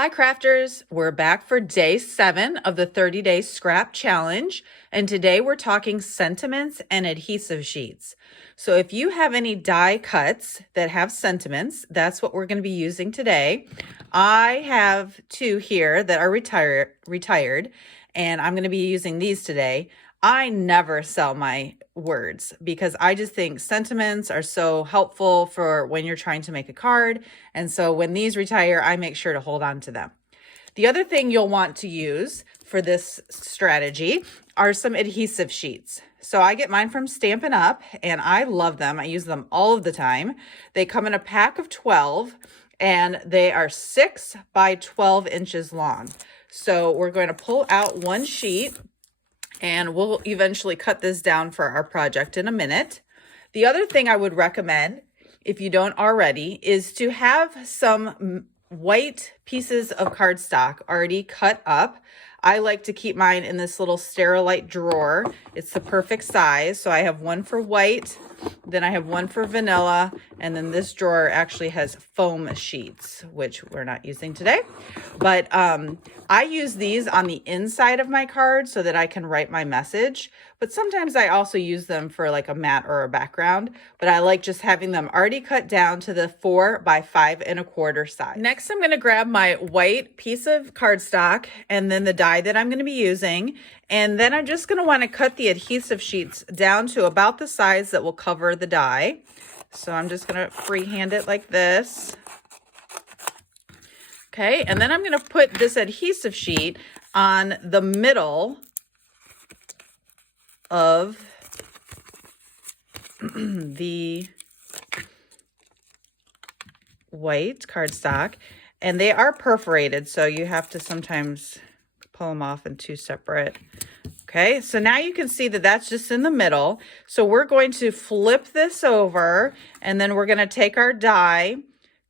Hi crafters, we're back for day 7 of the 30-day scrap challenge, and today we're talking sentiments and adhesive sheets. So if you have any die cuts that have sentiments, that's what we're going to be using today. I have 2 here that are retired, and I'm going to be using these today. I never sell my words because I just think sentiments are so helpful for when you're trying to make a card. And so when these retire, I make sure to hold on to them. The other thing you'll want to use for this strategy are some adhesive sheets. So I get mine from Stampin' Up! And I love them. I use them all of the time. They come in a pack of 12 and they are 6 by 12 inches long. So we're going to pull out one sheet and we'll eventually cut this down for our project in a minute. The other thing I would recommend, if you don't already, is to have some white pieces of cardstock already cut up. I like to keep mine in this little Sterilite drawer. It's the perfect size. So I have one for white, then I have one for vanilla, and then this drawer actually has foam sheets, which we're not using today. But I use these on the inside of my card so that I can write my message. But sometimes I also use them for like a mat or a background. But I like just having them already cut down to the 4 by 5 1/4 size. Next, I'm going to grab my white piece of cardstock and then the die that I'm going to be using. And then I'm just going to want to cut the adhesive sheets down to about the size that will cover the die. So I'm just going to freehand it like this. Okay, and then I'm going to put this adhesive sheet on the middle of the white cardstock, and they are perforated, so you have to sometimes pull them off in 2 separate. Okay, so now you can see that that's just in the middle. So we're going to flip this over, and then we're going to take our die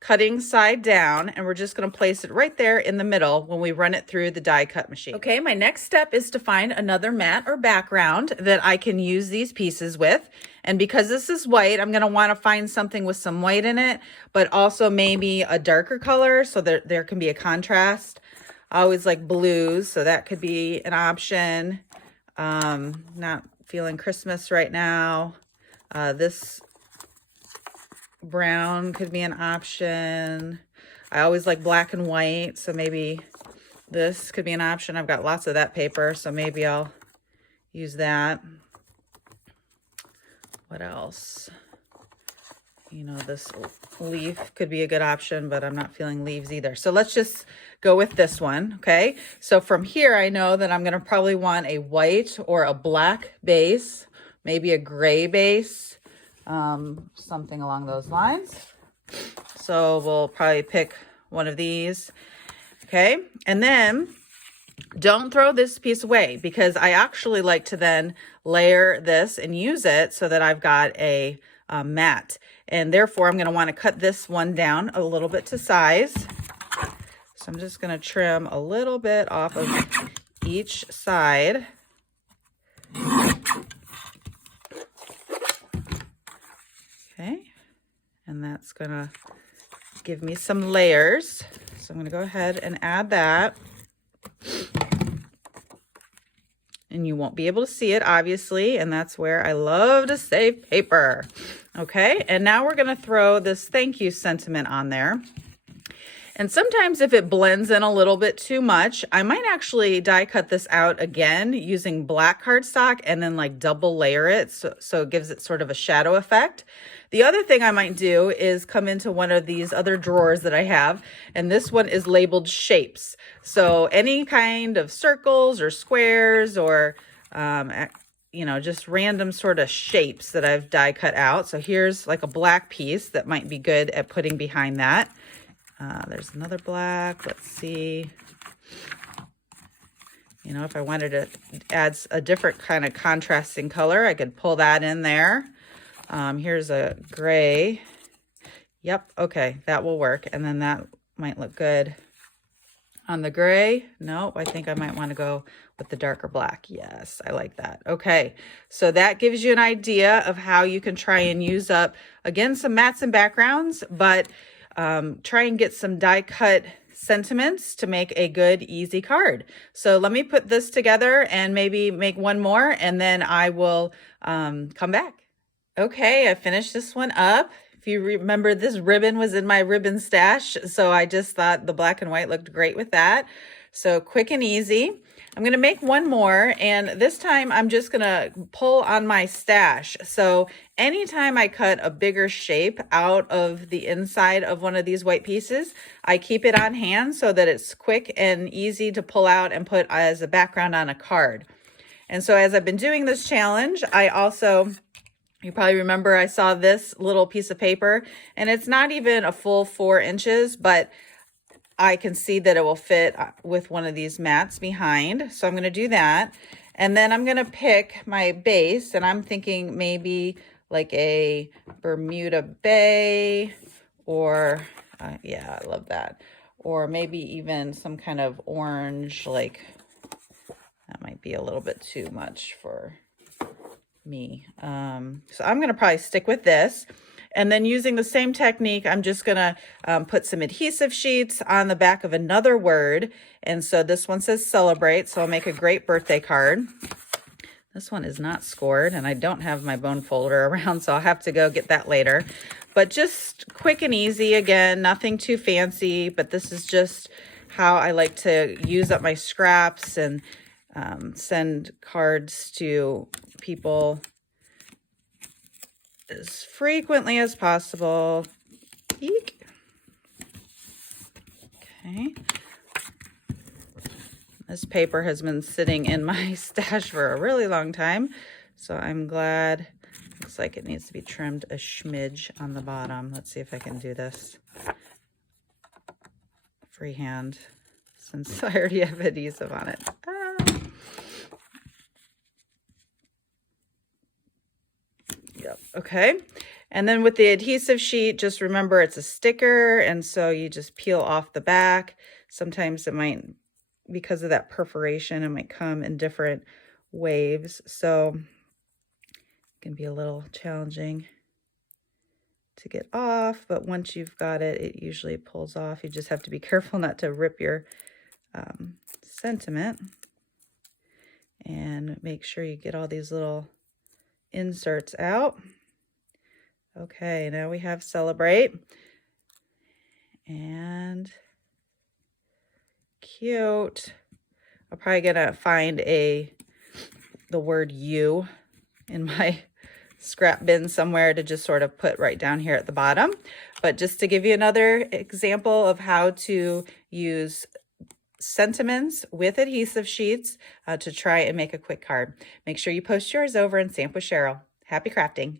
cutting side down, and we're just going to place it right there in the middle when we run it through the die cut machine. Okay, my next step is to find another mat or background that I can use these pieces with. And because this is white, I'm going to want to find something with some white in it, but also maybe a darker color so that there can be a contrast. I always like blues, so that could be an option. Not feeling Christmas right now. This brown could be an option. I always like black and white, so maybe this could be an option. I've got lots of that paper, so maybe I'll use that. What else? You know, this leaf could be a good option, but I'm not feeling leaves either. So let's just go with this one, okay? So from here, I know that I'm gonna probably want a white or a black base, maybe a gray base, something along those lines. So we'll probably pick one of these, okay? And then don't throw this piece away because I actually like to then layer this and use it so that I've got a mat. And therefore, I'm going to want to cut this one down a little bit to size. So I'm just going to trim a little bit off of each side. Okay, and that's going to give me some layers. So I'm going to go ahead and add that. And you won't be able to see it, obviously, and that's where I love to save paper. Okay, and now we're going to throw this thank you sentiment on there. And sometimes if it blends in a little bit too much, I might actually die cut this out again using black cardstock and then like double layer it so it gives it sort of a shadow effect. The other thing I might do is come into one of these other drawers that I have, and this one is labeled shapes. So any kind of circles or squares or, you know, just random sort of shapes that I've die cut out. So here's like a black piece that might be good at putting behind that. There's another black. Let's see. You know, if I wanted to add a different kind of contrasting color, I could pull that in there. Here's a gray. Yep, okay, that will work. And then that might look good on the gray. No, I think I might want to go with the darker black. Yes, I like that. Okay, so that gives you an idea of how you can try and use up, again, some mats and backgrounds, but try and get some die cut sentiments to make a good, easy card. So let me put this together and maybe make one more, and then I will come back. Okay, I finished this one up. If you remember, this ribbon was in my ribbon stash, so I just thought the black and white looked great with that. So quick and easy. I'm going to make one more, and this time I'm just going to pull on my stash. So anytime I cut a bigger shape out of the inside of one of these white pieces, I keep it on hand so that it's quick and easy to pull out and put as a background on a card. And so as I've been doing this challenge, I also... You probably remember I saw this little piece of paper, and it's not even a full 4 inches, but I can see that it will fit with one of these mats behind. So I'm going to do that. And then I'm going to pick my base, and I'm thinking maybe like a Bermuda Bay, or yeah, I love that. Or maybe even some kind of orange, like that might be a little bit too much for me. So I'm going to probably stick with this. And then using the same technique, I'm just going to put some adhesive sheets on the back of another word. And so this one says celebrate. So I'll make a great birthday card. This one is not scored, and I don't have my bone folder around, so I'll have to go get that later. But just quick and easy, again, nothing too fancy, but this is just how I like to use up my scraps and send cards to people as frequently as possible. Eek. Okay. This paper has been sitting in my stash for a really long time, so I'm glad. Looks like it needs to be trimmed a smidge on the bottom. Let's see if I can do this freehand, since I already have adhesive on it. Yep, okay. And then with the adhesive sheet, just remember it's a sticker, and so you just peel off the back. Sometimes it might, because of that perforation, it might come in different waves, so it can be a little challenging to get off, but once you've got it, it usually pulls off. You just have to be careful not to rip your sentiment, and make sure you get all these little inserts out. Okay, now we have celebrate, and cute. I'm probably gonna find the word you in my scrap bin somewhere to just sort of put right down here at the bottom. But just to give you another example of how to use sentiments with adhesive sheets to try and make a quick card. Make sure you post yours over in Stamp with Cheryl. Happy crafting.